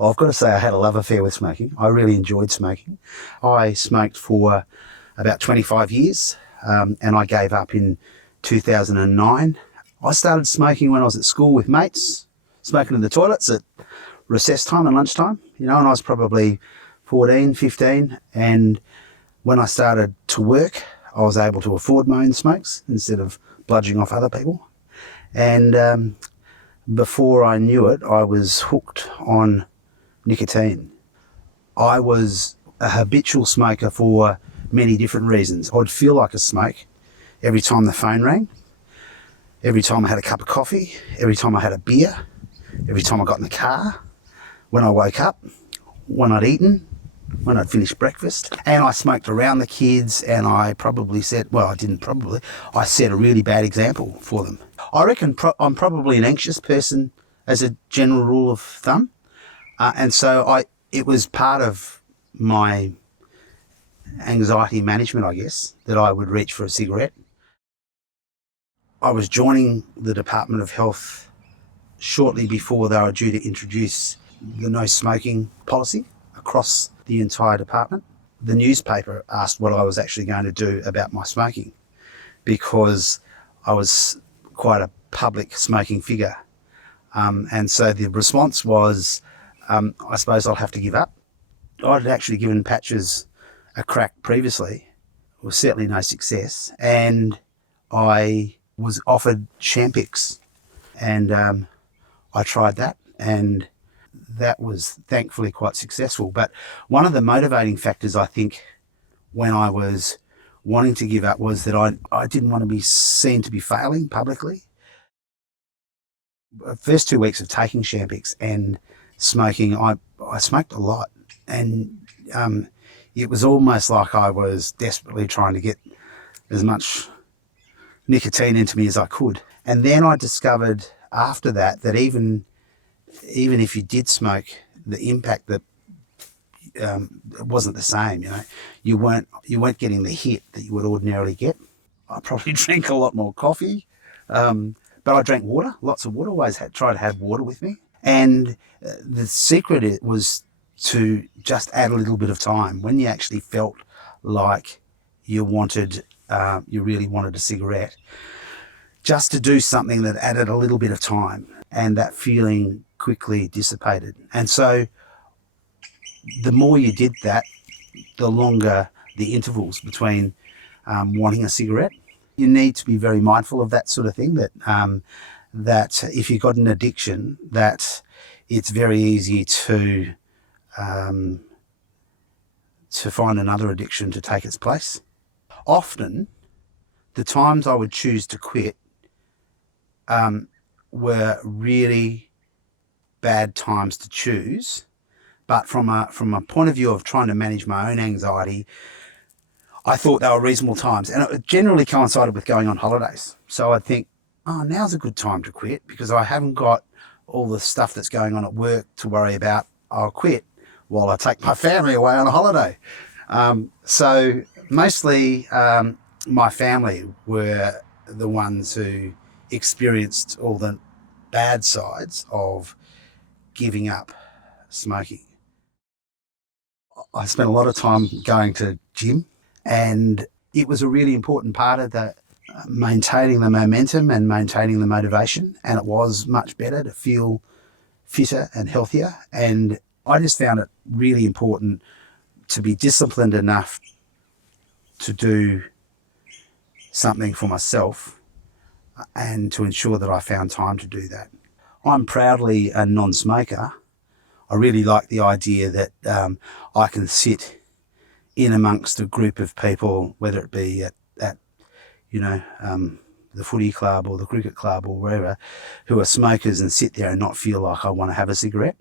I've got to say I had a love affair with smoking. I really enjoyed smoking. I smoked for about 25 years and I gave up in 2009. I started smoking when I was at school with mates, smoking in the toilets at recess time and lunchtime, and I was probably 14, 15. And when I started to work, I was able to afford my own smokes instead of bludging off other people. And before I knew it, I was hooked on nicotine. I was a habitual smoker for many different reasons. I'd feel like a smoke every time the phone rang, every time I had a cup of coffee, every time I had a beer, every time I got in the car, when I woke up, when I'd eaten, when I'd finished breakfast. And I smoked around the kids, and I set a really bad example for them. I reckon I'm probably an anxious person as a general rule of thumb. And so it was part of my anxiety management, I guess, that I would reach for a cigarette. I was joining the Department of Health shortly before they were due to introduce the no smoking policy across the entire department. The newspaper asked what I was actually going to do about my smoking because I was quite a public smoking figure. And so the response was, I suppose I'll have to give up. I'd actually given patches a crack previously. It was certainly no success. And I was offered Champix. And I tried that, and that was thankfully quite successful. But one of the motivating factors, I think, when I was wanting to give up was that I didn't want to be seen to be failing publicly. The first 2 weeks of taking Champix and smoking, I smoked a lot, and it was almost like I was desperately trying to get as much nicotine into me as I could. And then I discovered after that even if you did smoke, the impact that it wasn't the same. You weren't getting the hit that you would ordinarily get. I probably drank a lot more coffee, but I drank water, lots of water. Always try to have water with me. And the secret was to just add a little bit of time when you actually felt like you really wanted a cigarette, just to do something that added a little bit of time, and that feeling quickly dissipated. And so the more you did that, the longer the intervals between wanting a cigarette. You need to be very mindful of that sort of thing, that if you've got an addiction, that it's very easy to find another addiction to take its place. Often, the times I would choose to quit were really bad times to choose, but from a point of view of trying to manage my own anxiety, I thought they were reasonable times, and it generally coincided with going on holidays. So I'd think, now's a good time to quit because I haven't got all the stuff that's going on at work to worry about. I'll quit while I take my family away on a holiday. So mostly my family were the ones who experienced all the bad sides of giving up smoking. I spent a lot of time going to gym, and it was a really important part of that, maintaining the momentum and maintaining the motivation. And it was much better to feel fitter and healthier. And I just found it really important to be disciplined enough to do something for myself and to ensure that I found time to do that. I'm proudly a non-smoker. I really like the idea that I can sit in amongst a group of people, whether it be at the footy club or the cricket club or wherever, who are smokers, and sit there and not feel like I want to have a cigarette.